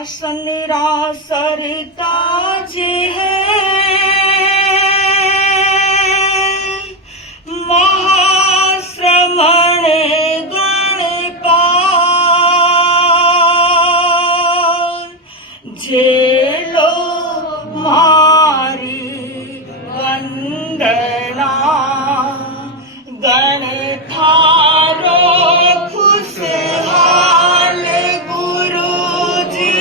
शासन निरासरता जे है महाश्रमण गणपाल जे लो मारी वंदना गण थारो खुशहाल गुरुजी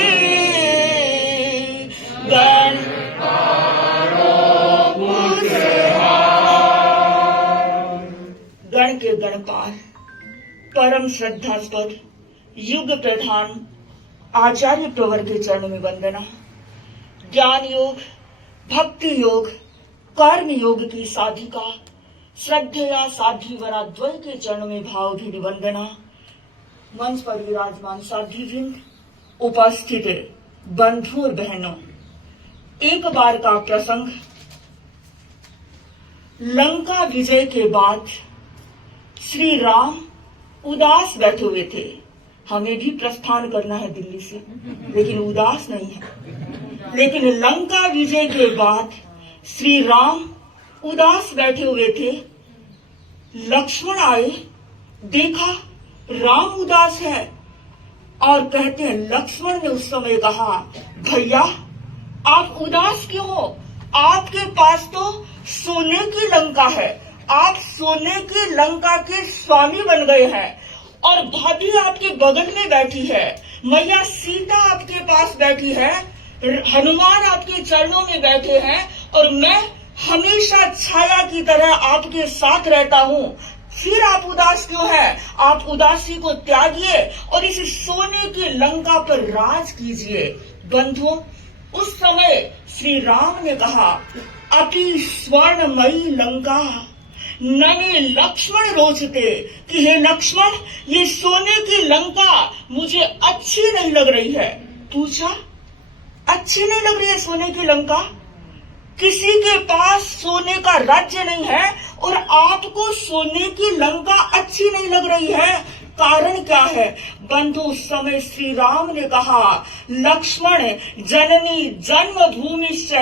गण थारो खुशहाल। गण के गणपाल परम श्रद्धास्पद युग प्रधान आचार्य प्रवर के चरणों में वंदना। ज्ञान योग, भक्ति योग, कर्म योग की साधिका श्रद्धेया साध्वी वरा द्वय के चरणों में भावभीनी वंदना। मंच पर विराजमान साध्वीवृंद, उपस्थित बंधु और बहनों, एक बार का प्रसंग। लंका विजय के बाद श्री राम उदास बैठे हुए थे। हमें भी प्रस्थान करना है दिल्ली से, लेकिन उदास नहीं है। लेकिन लंका विजय के बाद श्री राम उदास बैठे हुए थे। लक्ष्मण आए, देखा राम उदास है और कहते हैं, लक्ष्मण ने उस समय कहा, भैया आप उदास क्यों हो? आपके पास तो सोने की लंका है, आप सोने की लंका के स्वामी बन गए हैं और भाभी आपके बगल में बैठी है, मैया सीता आपके पास बैठी है, हनुमान आपके चरणों में बैठे हैं और मैं हमेशा छाया की तरह आपके साथ रहता हूँ। फिर आप उदास क्यों हैं? आप उदासी को त्यागिए और इस सोने की लंका पर राज कीजिए। बंधुओं, उस समय श्री राम ने कहा, अपि स्वर्णमयी लंका नमे लक्ष्मण रोचते, कि हे लक्ष्मण, ये सोने की लंका मुझे अच्छी नहीं लग रही है। पूछा, अच्छी नहीं लग रही है सोने की लंका? किसी के पास सोने का राज्य नहीं है और आपको सोने की लंका अच्छी नहीं लग रही है, कारण क्या है? बंधु, उस समय श्री राम ने कहा, लक्ष्मण जननी जन्मभूमिश्च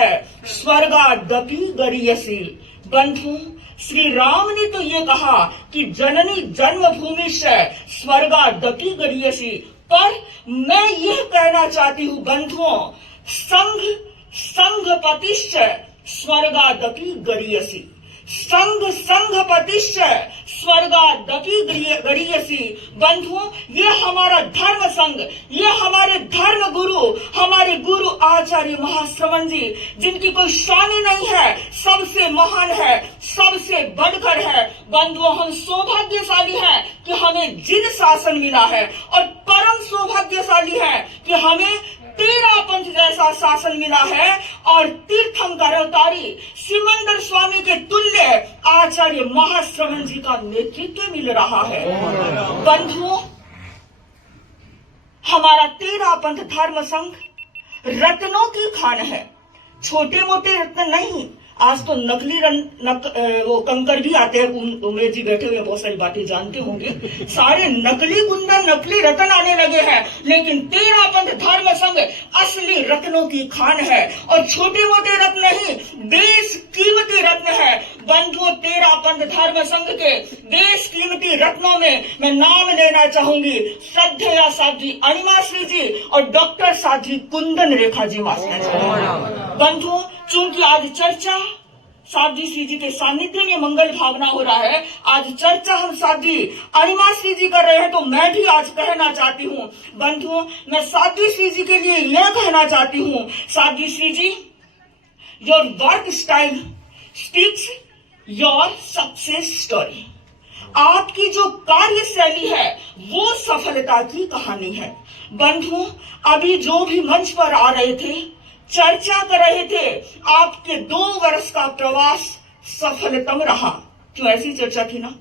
स्वर्गादपि गरीयसी। बंधु, श्री राम ने तो ये कहा कि जननी जन्मभूमिश्च स्वर्गादपि गरीयसी, पर मैं ये कहना चाहती हूँ बंधुओं, संघपतिश्च स्वर्गादपि गरीयसी, संघपतिश्च स्वर्गादपि गरीयसी। बंधुओं, ये हमारा धर्म संघ, ये हमारे धर्म गुरु, हमारे गुरु आचार्य महाश्रवण जी, जिनकी कोई शानी नहीं है, सबसे महान है, सबसे बढ़कर है। बंधुओं, हम सौभाग्यशाली हैं कि हमें जिन शासन मिला है और परम सौभाग्यशाली है कि हमें तेरा पंथ जैसा शासन मिला है और तीर्थंकर अवतारी सिमंदर स्वामी के तुल्य आचार्य महाश्रवण जी का नेतृत्व मिल रहा है। बंधुओं, हमारा तेरा पंथ धर्म संघ रत्नों की खान है, छोटे मोटे रत्न नहीं। आज तो नकली वो कंकर भी आते हैं। उमेश जी बैठे हुए बहुत सारी बातें जानते होंगे। सारे नकली कुंदन, नकली रत्न आने लगे हैं, लेकिन तेरा पंथ धर्म संघ असली रत्नों की खान है और छोटे मोटे रत्न नहीं, देश कीमती रत्न है। बंधुओं, तेरा पंथ धर्म संघ के देश कीमती रत्नों में मैं नाम लेना चाहूंगी श्रद्धेया साध्वी अणिमा श्री जी और डॉक्टर साध्वी कुंदन रेखा जी मास्टर। बंधुओं, चूंकि आज चर्चा साध्वी श्री जी के सानिध्य में मंगल भावना हो रहा है, आज चर्चा हम साध्वी अणिमा श्री जी कर रहे हैं, तो मैं भी आज कहना चाहती हूँ बंधुओं, मैं साध्वी श्री जी के लिए यह कहना चाहती हूँ, Sadhvi Shri ji, your work style speaks your success story. आपकी जो कार्यशैली है वो सफलता की कहानी है। बंधुओं, अभी जो भी मंच पर आ रहे थे, चर्चा कर रहे थे, आपके 2 वर्ष का प्रवास सफलतम रहा। क्यों? ऐसी चर्चा थी ना,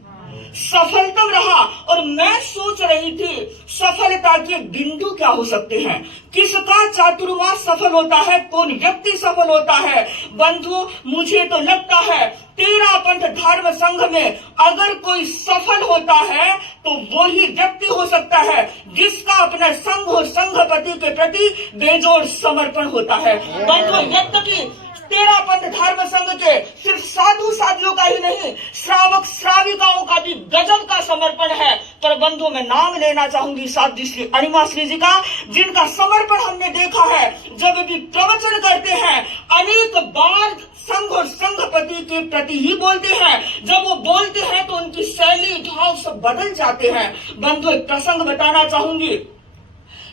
सफलतम रहा। और मैं सोच रही थी सफलता के बिंदु क्या हो सकते हैं, किसका चातुर्मास सफल होता है, कौन व्यक्ति सफल होता है। बंधु, मुझे तो लगता है तेरा पंथ धर्म संघ में अगर कोई सफल होता है तो वही व्यक्ति हो सकता है जिसका अपने संघ और संघपति के प्रति बेजोड़ समर्पण होता है। बंधुओं, यद्यपि तेरा पंथ धर्म संघ के सिर्फ साधु साधियों का ही नहीं, श्रावक श्राविकाओं का भी गजब का समर्पण है। पर बंधुओं, मैं नाम लेना चाहूंगी साध्वी श्री अणिमा श्री जी का, जिनका समर्पण हमने देखा है जब भी प्रवचन करते हैं अनेक बार संघ और संघपति के प्रति ही बोलते हैं। जब वो बोलते हैं तो उनकी शैली भाव सब बदल जाते हैं। बंधु, एक प्रसंग बताना चाहूंगी।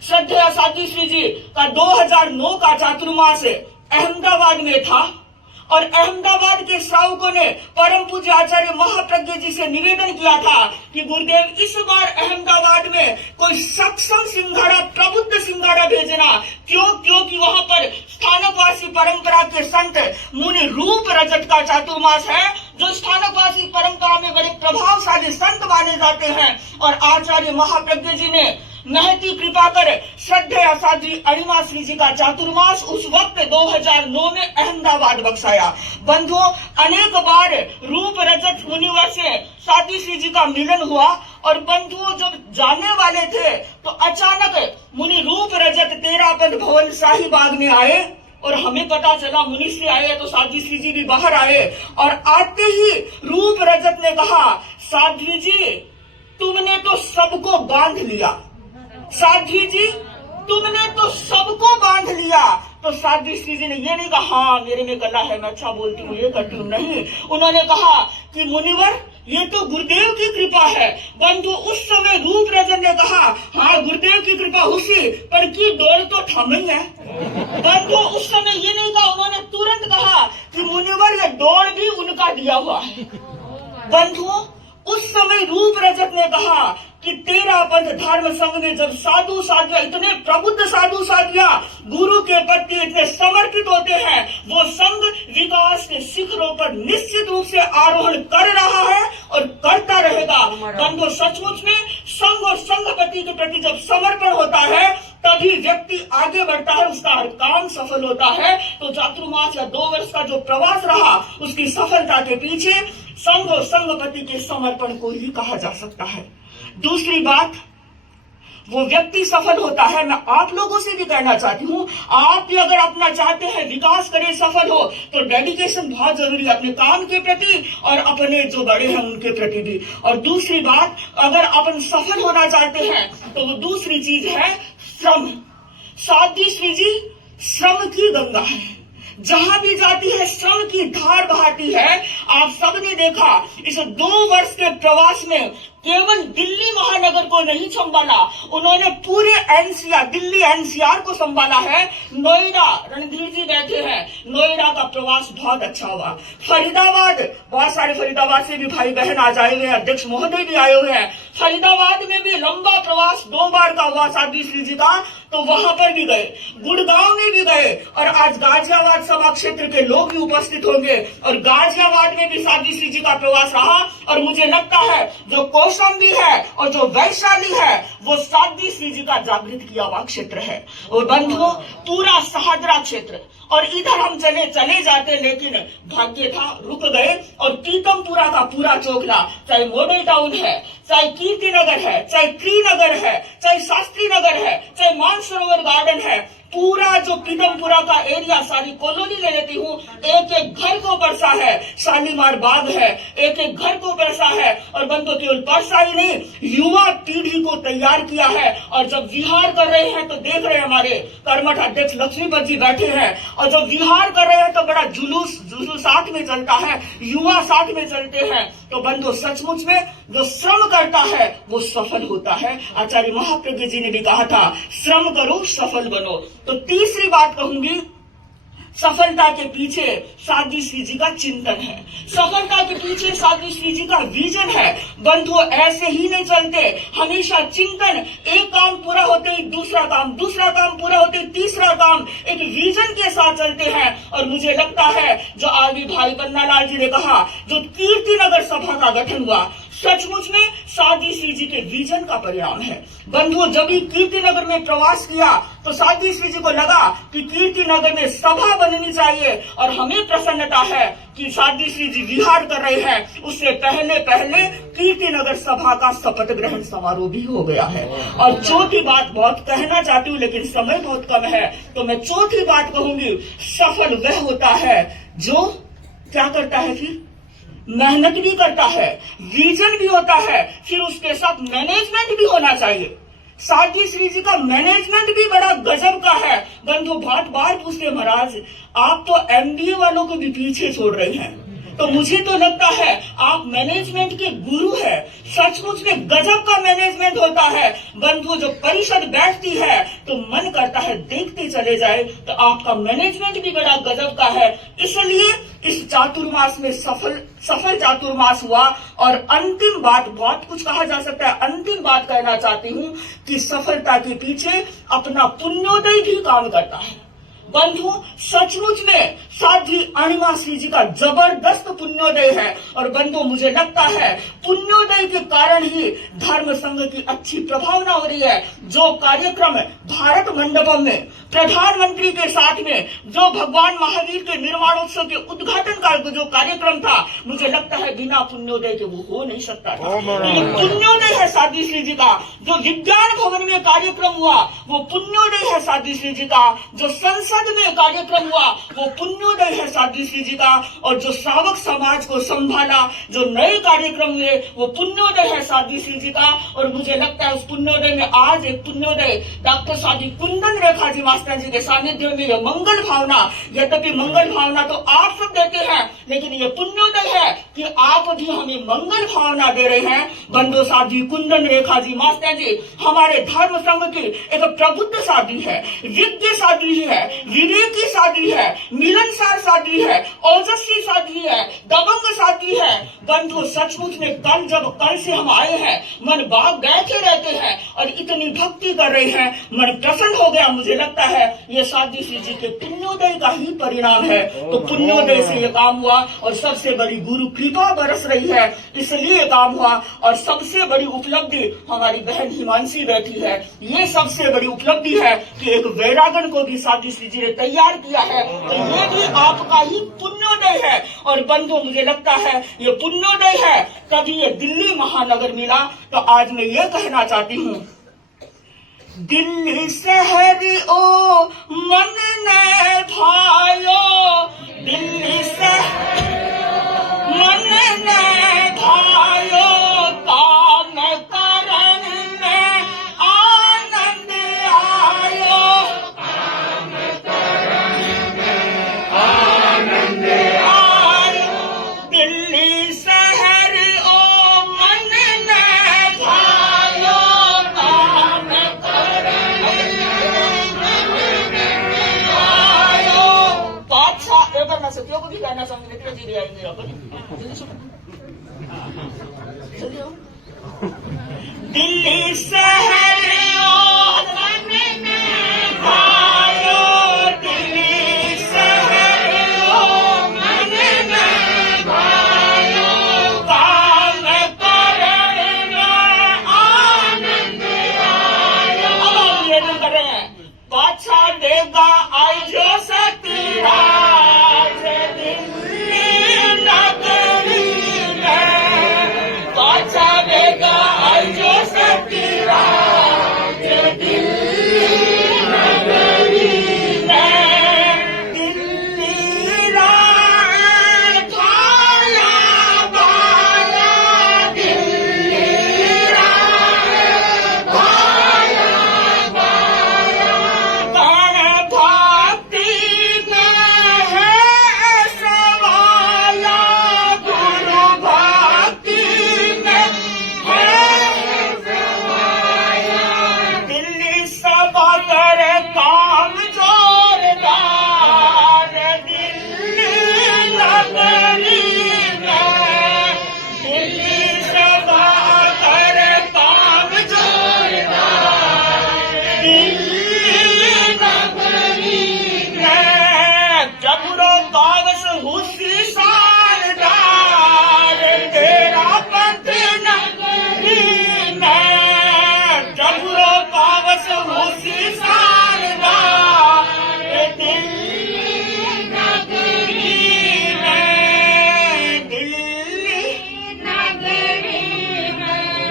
श्रद्धेय साध्वी श्री जी का 2009 का चातुर्मास अहमदाबाद में था और अहमदाबाद के श्रावकों ने परम पूज्य आचार्य महाप्रज्ञ जी से निवेदन किया था कि गुरुदेव, इस बार अहमदाबाद में कोई सक्षम सिंघाड़ा, प्रबुद्ध सिंघाड़ा भेजना। क्योंकि वहां पर स्थानकवासी परंपरा के संत मुनि रूप रजत का चातुर्मास है, जो स्थानकवासी परंपरा में बड़े प्रभावशाली संत माने जाते हैं। और आचार्य महाप्रज्ञ जी ने महती कृपा कर श्रद्धेय साध्वी अणिमा श्री जी का चातुर्मास उस वक्त 2009 में अहमदाबाद बख्शाया। बंधुओं, अनेक बार रूप रजत मुनिवर से साध्वी श्री जी का मिलन हुआ और बंधुओं जब जाने वाले थे तो अचानक मुनि रूप रजत तेरापंथ भवन शाही बाग में आए और हमें पता चला मुनि श्री आए तो साध्वी श्री जी भी बाहर आए। और आते ही रूप रजत ने कहा, साध्वी जी तुमने तो सबको बांध लिया, साध्वी जी तुमने तो सबको बांध लिया। तो साध्वी श्री जी ने ये नहीं कहा हाँ मेरे में कला है, मैं अच्छा बोलती हूँ, ये करती हूँ, नहीं। उन्होंने कहा कि मुनिवर ये तो गुरुदेव की कृपा है। बंधु, उस समय रूप रजन ने कहा हाँ गुरुदेव की कृपा हुई, पर की डोल तो थम ही है। बंधु, उस समय ये नहीं कहा, उन्होंने तुरंत कहा कि मुनिवर ये डोल भी उनका दिया हुआ है। बंधुओं, उस समय रूप रजत ने कहा कि तेरा पंथ धर्म संघ में जब साधु साधिया, इतने प्रबुद्ध साधु साधिया गुरु के प्रति इतने समर्पित होते हैं, वो संघ विकास के शिखरों पर निश्चित रूप से आरोहण कर रहा है और करता रहेगा। बंधु, सचमुच में संघ और संघपति के प्रति जब समर्पण होता है तभी व्यक्ति आगे बढ़ता है, उसका हर काम सफल होता है। तो चातुर्मास या 2 वर्ष का जो प्रवास रहा, उसकी सफलता के पीछे संघ और संघपति के समर्पण को ही कहा जा सकता है। दूसरी बात, वो व्यक्ति सफल होता है। मैं आप लोगों से भी कहना चाहती हूँ, आप भी अगर अपना चाहते हैं विकास करें, सफल हो, तो डेडिकेशन बहुत जरूरी है अपने काम के प्रति और अपने जो बड़े हैं उनके प्रति भी। और दूसरी बात, अगर अपन सफल होना चाहते हैं तो वो दूसरी चीज है श्रम। साध्वी श्री जी श्रम की गंगा है, जहां भी जाती है श्रम की धार बहाती है। आप सबने देखा इस 2 वर्ष के प्रवास में केवल दिल्ली महानगर को नहीं संभाला, उन्होंने पूरे एनसीआर, दिल्ली एनसीआर को संभाला है। नोएडा, रणधीर जी बैठे हैं, नोएडा का प्रवास बहुत अच्छा हुआ। फरीदाबाद, बहुत सारे फरीदाबाद से भी भाई बहन आज आए हुए हैं, अध्यक्ष महोदय भी आए हुए हैं। फरीदाबाद में भी लंबा प्रवास 2 बार का हुआ साध्वी श्री जी का, तो वहां पर भी गए, गुड़गांव में भी गए और आज गाजियाबाद सभा क्षेत्र के लोग भी उपस्थित होंगे और गाजियाबाद में भी साध्वी श्री जी का प्रवास रहा। और मुझे लगता है जो कौशाम्बी है और जो वैशाली है वो साध्वी श्री जी का जागृत किया हुआ क्षेत्र है। और बंधुओं, पूरा सहादरा क्षेत्र और इधर हम चले जाते, लेकिन भाग्य था रुक गए। और पीतमपुरा का पूरा चौखला, चाहे मॉडल टाउन है, चाहे कीर्ति नगर है, चाहे त्रिनगर है, चाहे शास्त्री नगर है, चाहे मानसरोवर गार्डन है, पूरा जो पीतमपुरा का एरिया, सारी कॉलोनी ले लेती हूँ, एक एक घर को बरसा है, शालीमार बाग है, एक एक घर को बरसा है। और बंधु, केवल बरसा ही नहीं, युवा पीढ़ी को तैयार किया है। और जब विहार कर रहे हैं तो देख रहे हैं हमारे कर्मठ अध्यक्ष लक्ष्मीपत जी बैठे हैं, और जब विहार कर रहे हैं तो बड़ा जुलूस साथ में चलता है, युवा साथ में चलते हैं। तो बंधु, सचमुच में जो श्रम करता है वो सफल होता है। आचार्य महाप्रज्ञ जी ने भी कहा था, श्रम करो सफल बनो। तो तीसरी बात कहूंगी, सफलता के पीछे साध्वी श्री जी का चिंतन है, सफलता के पीछे साध्वी श्री जी का विजन है। बंधु, ऐसे ही नहीं चलते, हमेशा चिंतन, एक काम पूरा होते ही दूसरा काम पूरा होते ही तीसरा काम, एक विजन के साथ चलते हैं। और मुझे लगता है जो आदि भाई पन्नालाल जी ने कहा, जो कीर्ति नगर सभा का गठन हुआ, सचमुच में साध्वी श्री जी के विजन का परिणाम है। बंधुओं, जब भी कीर्तिनगर में प्रवास किया तो साध्वी श्री जी को लगा कि कीर्तिनगर में सभा बननी चाहिए, और हमें प्रसन्नता है कि साध्वी श्री जी विहार कर रहे हैं। उससे पहले पहले कीर्तिनगर सभा का शपथ ग्रहण समारोह भी हो गया है। और चौथी बात बहुत कहना चाहती हूँ, लेकिन समय बहुत कम है, तो मैं चौथी बात कहूंगी, सफल वह होता है जो क्या करता है, फिर मेहनत भी करता है, विजन भी होता है, फिर उसके साथ मैनेजमेंट भी होना चाहिए। साध्वी श्री जी का मैनेजमेंट भी बड़ा गजब का है। बंधु बहुत बार पूछते, महाराज आप तो MBA वालों को भी पीछे छोड़ रहे हैं, तो मुझे तो लगता है आप मैनेजमेंट के गुरु हैं। सचमुच में गजब का मैनेजमेंट होता है। बंधु, जो परिषद बैठती है तो मन करता है देखते चले जाए, तो आपका मैनेजमेंट भी बड़ा गजब का है। इसलिए इस चातुर्मास में सफल चातुर्मास हुआ। और अंतिम बात, बहुत कुछ कहा जा सकता है, अंतिम बात कहना चाहती हूँ कि सफलता के पीछे अपना पुण्योदय भी काम करता है। बंधु, सचमुच में साध्वी अणिमा श्री जी का जबरदस्त पुण्योदय है। और बंधु, मुझे लगता है पुण्योदय के कारण ही धर्म संघ की अच्छी प्रभावना हो रही है। जो कार्यक्रम भारत मंडपम में प्रधानमंत्री के साथ में जो भगवान महावीर के निर्माणोत्सव के उद्घाटन का जो कार्यक्रम था, मुझे लगता है बिना पुण्योदय के वो हो नहीं सकता था। ये पुण्योदय है साध्वी श्री जी का। जो विज्ञान भवन में कार्यक्रम हुआ वो पुण्योदय है साध्वी श्री जी का। जो संसद में कार्यक्रम हुआ वो पुण्योदय है साध्वी श्री जी का। और जो श्रावक समाज को संभाला, जो नए कार्यक्रम हुए, वो पुण्योदय है साध्वी श्री जी का। और मुझे लगता है उस पुण्योदय में आज एक पुण्योदय डॉक्टर साध्वी कुंदन रेखा जी मास्टर जी के सानिध्य में ये मंगल भावना, यद्यपि मंगल भावना तो आप सब देते हैं, लेकिन ये पुण्योदय है कि आप भी हमें मंगल भावना दे रहे हैं। बंधु, साध्वी कुंदन रेखा जी मास्टर जी हमारे धर्म संघ की एक प्रबुद्ध साध्वी है, विज्ञ साध्वी है, विवेकी साध्वी है, मिलनसार साध्वी है, ओजस्वी साध्वी है, दबंग साध्वी है। बंधु, सचमुच में कल से हम आए हैं, मन बाग बैठे रहते हैं और इतनी भक्ति कर रहे हैं, मन प्रसन्न हो गया। मुझे लगता है ये साध्वी श्री जी के पुण्योदय का ही परिणाम है। तो पुण्योदय से ये काम हुआ और सबसे बड़ी गुरु कृपा बरस रही है, इसलिए काम हुआ। और सबसे बड़ी उपलब्धि हमारी बहन हिमांशी बैठी है, ये सबसे बड़ी उपलब्धि है कि एक वैरागन को भी साध्वी श्री जी ने तैयार किया है। तो ये भी आपका ही पुण्योदय है। और बंधु, मुझे लगता है ये पुण्योदय है तभी ये दिल्ली महानगर मिला। तो आज मैं ये कहना चाहती हूँ, दिल्ली शहरी ओ मन ने भायो, दिल्ली शहर मन ने भायो, काम करन में आनंद आयो, काम करन में आनंद आयो, दिल्ली शहर ओ मन ने भायो, काम करन में आयो। बादशाह एक मैं सत्यों को भी गाना समझ लेते जी आएंगे अपन दिल्ली शहर ओ मन में भायो, दिल्ली शहर ओ मन में भायो, काम करन में आनंद आयो। अब हम निवेदन कर रहे हैं, बादशाह देगा आई जो सतीराज दिल्ली नगरी में, बादशाह देगा आई जो सतीराज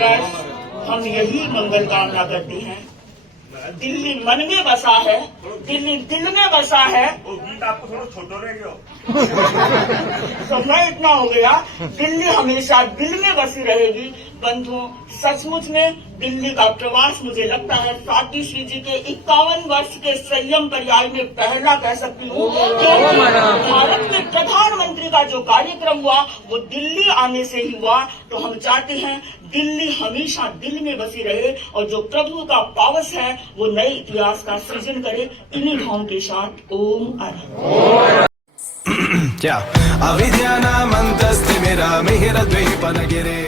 बस हम यही मंगल कामना करते हैं। दिल्ली मन में बसा है, दिल्ली दिल में बसा है। वो गीत आपको थोड़ा छोटो रह गयो। समय इतना हो गया, दिल्ली हमेशा दिल में बसी रहेगी। बंधुओं, सचमुच में दिल्ली का प्रवास मुझे लगता है साती श्री जी के 51 वर्ष के संयम पर्याय में पहला कह सकती हूँ, क्योंकि भारत के प्रधानमंत्री का जो कार्यक्रम हुआ वो दिल्ली आने से ही हुआ। तो हम चाहते हैं दिल्ली हमेशा दिल में बसी रहे और जो प्रभु का पावस है वो नए इतिहास का सृजन करे। इन्हीं भावों के साथ ओम अर क्या अविद्यानामन्तस्तिमिरमिहिरद्वीपनगिरे